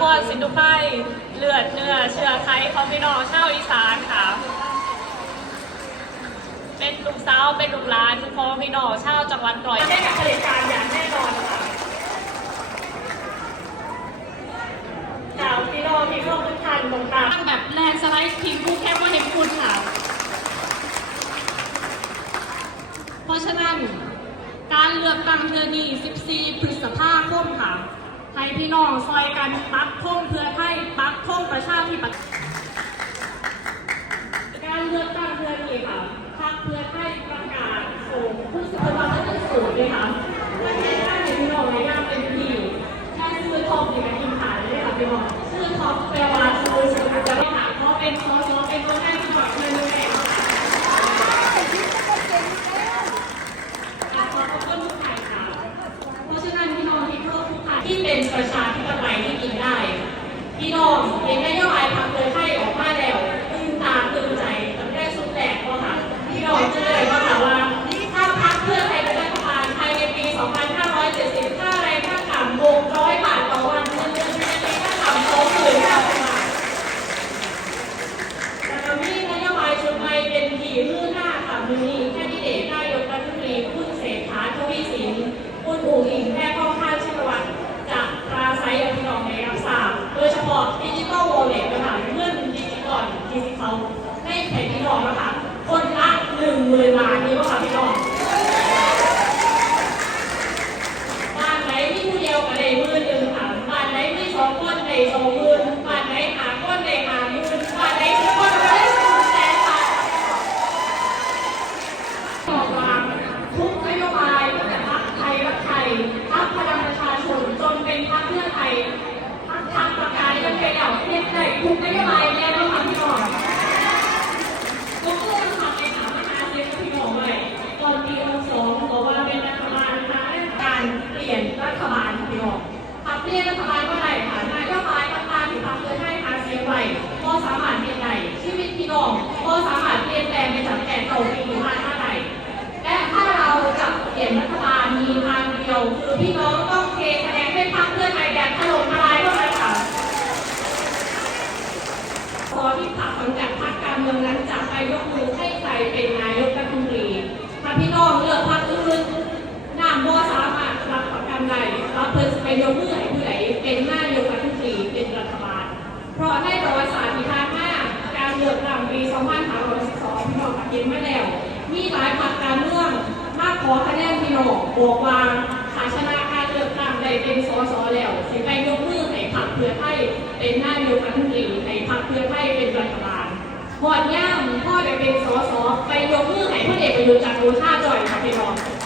พรสินธุไพรเลือดเนื้อเชื้อไขของพี่น้องชาวอีสานค่ะ เป็นลูกสาวเป็นลูกหลานของพี่น้องชาวจังหวัดร้อยเอ็ดได้กับผลิตการอย่างแน่นอนค่ะจากพี่น้องที่ร่วมทุกท่านตรงกลางแบบแลนด์สไลด์ทีมผู้แค่ว่าเห็นคุณค่ะ เพราะฉะนั้นการเลือกตั้งเทือนี้ 14 พฤษภาคมค่ะให้ พี่น้องซอยกันปักท่งเพื่อให้ปักท่งประชาธิปไตยการเลือกตั้งเทือนี้ค่ะพรรคเพื่อให้ประกาศส่งผู้สมัครที่สูงเลยค่ะเพื่อให้ได้พี่น้องในนามเป็นทีแค่ชื่อท็อปในการกินขายเลยค่ะพี่น้องชื่อท็อปแปลว่าชื่อชื่อจะไม่หาเพราะเป็นสอสอเป็นตัวแทนจังหวัดเลยเลย ขอบคุณทุกท่านค่ะเพราะฉะนั้นพี่น้องที่เคารพทุกท่านที่เประชาธิปไตยที่กินได้ พี่น้องเป็นนโยบายพรรคเพื่อไทยกมาแล้วตื่นตาตื่นใจตั้งแต่สุดแรกก็ค่ะ พี่น้องเชื่อเลยว่าค่ะว่าถ้าพรรคเพื่อไทยเป็นรัฐบาลภายในปี 2570ค่าแรงขั้นต่ำ600 บาทต่อวันเงินเดือนภายในปีขั้นต่ำ25,000บาท แล้วก็มีนโยบายชุดใหม่เป็นผีมือหน้าค่ะมือนี้แค่ที่เด็กนายกรัฐมนตรีคุณเศรษฐาทวีสินคุณอู๋อิงแพทย์พ่อข้าวชินวัตรจะปราศัยกับพี่น้องในรับทราบโดยเฉพาะดิจิทัลวอลเล็ตนะคะเงินดิจิตอลดิจิทัลให้แผ่พี่น้องนะคะคนละหนึ่งหมื่นบาทนี่ว่าค่ะพี่น้องบ้านไหนมีผู้เดียวก็ได้หมื่นหนึ่งค่ะบ้านไหนมีส อง คการเมืองนั้นจะไปยกมือให้ใครเป็นนายกรัฐมนตรีถ้าพี่น้องเลือกพรรคอื่นน้ำบ่สามารถรับประกันได้ว่าเพิ่นจะไปยกมือให้ผู้ใดเป็นนายกรัฐมนตรีเป็นรัฐบาล เพราะในประวัติศาสตร์ที่ผ่านมาการเลือกตั้งปี2512พี่น้องก็เห็นมาแล้ว มีหลายพรรคการเมืองมาขอคะแนนพี่น้องบอกว่าถ้าชนะการเลือกตั้งได้เป็นสสแล้วสิไปยกมือให้พรรคเพื่อไทยเป็นนายกรัฐมนตรีให้าลหอดย่ามพ่อไปเป็นสสไปยกมือให้พ่อเอกประยุทธ์จันทร์โอชาจ่อยค่ะพี่น้อง